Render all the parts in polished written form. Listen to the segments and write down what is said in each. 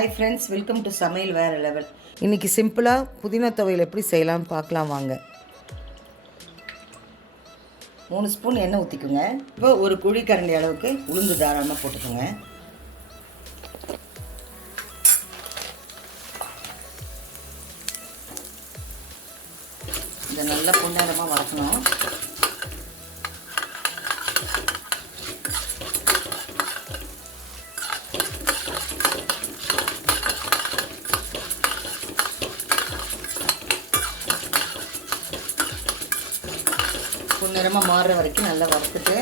Hi friends, welcome to Samayal Vera Level. இன்னைக்கு சிம்பிளா புதினா துவையல் எப்படி செய்யலாம் பார்க்கலாம் வாங்க. 3 ஸ்பூன் எண்ணெய் ஊத்திக்குங்க. இப்போ ஒரு குழி கரண்டி அளவுக்கு உளுந்து தாராளமா போட்டுக்கோங்க. இத நல்லா பொன்னிறமா வதக்கணும். பொன்னிறமா மாறுற வரைக்கும் நல்லா வறுத்துட்டு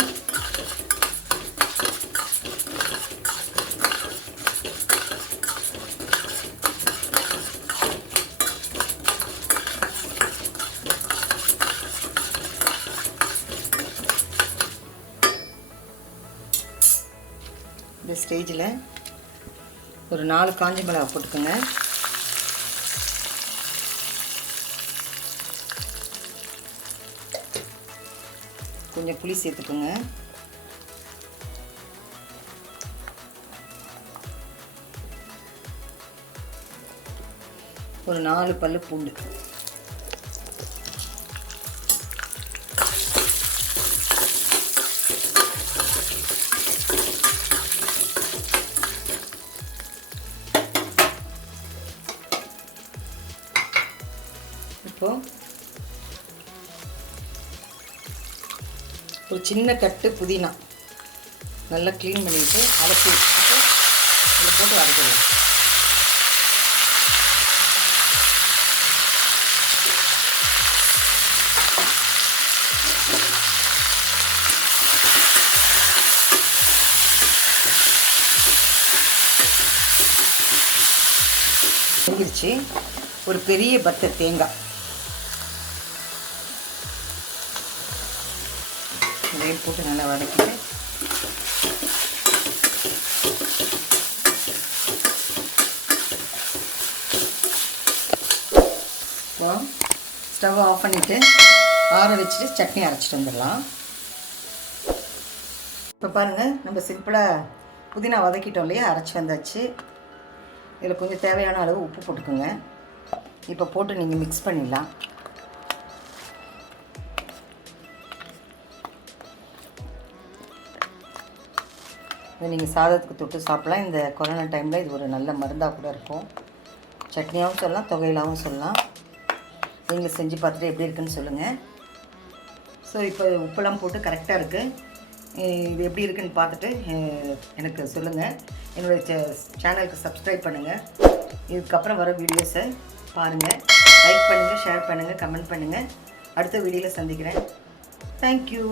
இந்த ஸ்டேஜில் ஒரு 4 காஞ்ச மிளகாய் போட்டுக்கோங்க. கொஞ்சம் புளி சேர்த்துக்கோங்க. ஒரு 4 பல்லு பூண்டு. இப்போ ஒரு சின்ன கட்டு புதினா நல்லா க்ளீன் பண்ணிட்டு அலசி வச்சுட்டு இதில் போட்டு வதக்கலாம். செஞ்சிருச்சு. ஒரு பெரிய பத்தை தேங்காய் இதையும் போட்டு நல்லா வதக்கிட்டு ஸ்டவ் ஆஃப் பண்ணிவிட்டு ஆற வச்சுட்டு சட்னி அரைச்சிட்டு வந்துடலாம். இப்போ பாருங்கள், நம்ம சிம்பிளாக புதினா வதக்கிட்டோம் இல்லையா, அரைச்சி வந்தாச்சு. இதில் கொஞ்சம் தேவையான அளவு உப்பு போட்டுக்கோங்க. இப்போ போட்டு நீங்கள் மிக்ஸ் பண்ணிடலாம். இதை நீங்கள் சாதத்துக்கு தொட்டு சாப்பிட்லாம். இந்த கொரோனா டைமில் இது ஒரு நல்ல மருந்தாக கூட இருக்கும். சட்னியாகவும் சொல்லலாம், தொகையிலாகவும் சொல்லலாம். நீங்களும் செஞ்சு பார்த்துட்டு எப்படி இருக்குன்னு சொல்லுங்கள். ஸோ இப்போ உப்பெல்லாம் போட்டு கரெக்டாக இருக்குது. இது எப்படி இருக்குன்னு பார்த்துட்டு எனக்கு சொல்லுங்கள். என்னுடைய சேனலுக்கு சப்ஸ்கிரைப் பண்ணுங்கள். இதுக்கப்புறம் வர வீடியோஸை பாருங்கள். லைக் பண்ணுங்கள், ஷேர் பண்ணுங்கள், கமெண்ட் பண்ணுங்கள். அடுத்த வீடியோவில் சந்திக்கிறேன். தேங்க்யூ.